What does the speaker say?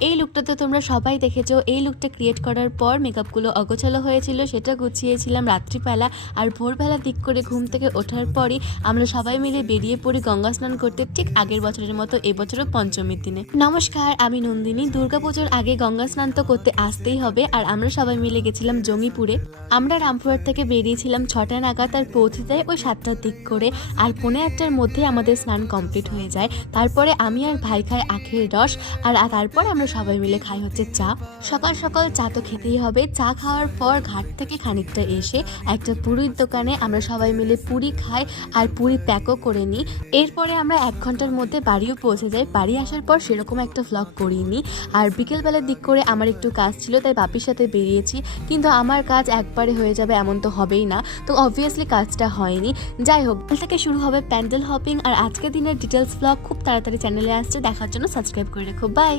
এই লুকটা তো তোমরা সবাই দেখেছো। এই লুকটা ক্রিয়েট করার পর মেকআপগুলো অগোছালো হয়েছিল, সেটা গুছিয়েছিলাম রাত্রিবেলা। আর ভোরবেলা দিক করে ঘুম থেকে ওঠার পরই আমরা সবাই মিলে বেরিয়ে পড়ি গঙ্গা স্নান করতে, ঠিক আগের বছরের মতো এবছরও পঞ্চমীর দিনে। নমস্কার, আমি নন্দিনী। দুর্গাপুজোর আগে গঙ্গা স্নান তো করতে আসতেই হবে, আর আমরা সবাই মিলে গেছিলাম জঙ্গিপুরে। আমরা রামপুরহাট থেকে বেরিয়েছিলাম 6টা নাগাদ, আর পৌঁছে যায় ওই 7টার দিক করে। আর 7:45-টার মধ্যে আমাদের স্নান কমপ্লিট হয়ে যায়। তারপরে আমি আর ভাই খাই আখের রস, আর তারপরে আমরা সবাই মিলে খাই হচ্ছে চা। সকাল সকাল চা তো খেতেই হবে। চা খাওয়ার পর ঘাট থেকে খানিকটা এসে একটা পুরীর দোকানে আমরা সবাই মিলে পুরি খাই, আর পুরি প্যাকও করে নিই। এরপরে আমরা 1 ঘন্টার মধ্যে বাড়িও পৌঁছে যাই। বাড়ি আসার পর সেরকম একটা ভ্লগ করিনি। আর বিকেলবেলার দিক করে আমার একটু কাজ ছিল, তাই বাপির সাথে বেরিয়েছি। কিন্তু আমার কাজ একবারে হয়ে যাবে এমন তো হবেই না, তো অবভিয়াসলি কাজটা হয়নি। যাই হোক, কাল থেকে শুরু হবে প্যান্ডেল হপিং। আর আজকের দিনের ডিটেলস ভ্লগ খুব তাড়াতাড়ি চ্যানেলে আসছে, দেখার জন্য সাবস্ক্রাইব করে রেখো। বাই।